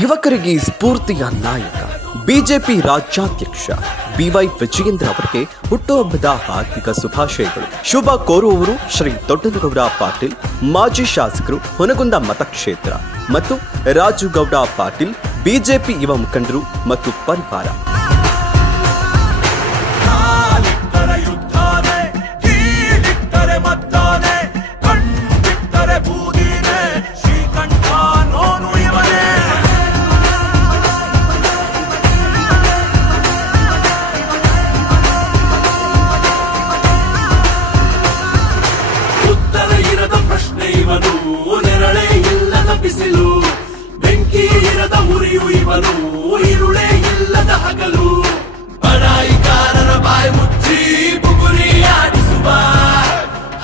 ಯುವಕರಿಗೆ ಸ್ಫೂರ್ತಿಯ ನಾಯಕ ಬಿಜೆಪಿ ರಾಜ್ಯಾಧ್ಯಕ್ಷ ಬಿವೈ ವಿಜಯೇಂದ್ರ ಅವರಿಗೆ ಹುಟ್ಟುಹಬ್ಬದ ಹಾರ್ದಿಕ ಶುಭಾಶಯಗಳು. ಶುಭ ಕೋರುವವರು ಶ್ರೀ ದೊಡ್ಡನಗೌಡ ಪಾಟೀಲ್, ಮಾಜಿ ಶಾಸಕರು, ಹುನಗುಂದ ಮತಕ್ಷೇತ್ರ, ಮತ್ತು ರಾಜುಗೌಡ ಪಾಟೀಲ್, ಬಿಜೆಪಿ ಯುವ ಮುಖಂಡರು ಮತ್ತು ಪರಿವಾರ. ನೆರಳೆ ಇಲ್ಲದ ಬಿಸಿಲು, ಬೆಂಕಿ ಇರದ ಉರಿಯು ಇವನು, ಇರುಳೆ ಇಲ್ಲದ ಹಗಲು. ಬಡಾಯಿಕಾರರ ಬಾಯಿ ಮುಚ್ಚಿ ಬುಗುರಿ ಆಡಿಸುವ,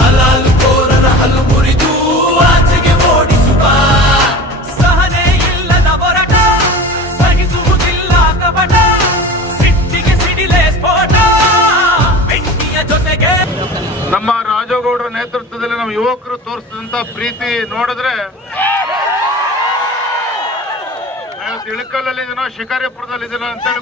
ಹಲಾಲು ಕೋರರ ಹಲ್ಲು ಮುರಿದು ಆಚೆಗೆ ಓಡಿಸುವ. ಸಹನೆ ಇಲ್ಲದ ಹೋರಾಟ, ಸಹಿಸುವುದಿಲ್ಲ ಕಪಟ, ಸಿಟ್ಟಿಗೆ ಸಿಡಿಲೆ ಸ್ಫೋಟ, ಬೆಂಕಿಯ ಜೊತೆಗೆ. ನಮ್ಮ ರಾಜಗೌಡರ ನೇತೃತ್ವದಲ್ಲಿ ನಮ್ಮ ಯುವಕರು ತೋರಿಸಿದಂತ ಪ್ರೀತಿ ನೋಡಿದ್ರೆ ಇಳಕಲ್ಲಲ್ಲಿದ್ದೀನೋ ಶಿಕಾರಿಪುರದಲ್ಲಿದ್ದೀನೋ ಅಂತೇಳಿ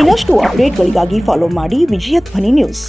ಇನ್ನಷ್ಟು ಅಪ್ಡೇಟ್ಗಳಿಗಾಗಿ ಫಾಲೋ ಮಾಡಿ ವಿಜಯ ಧ್ವನಿ ನ್ಯೂಸ್.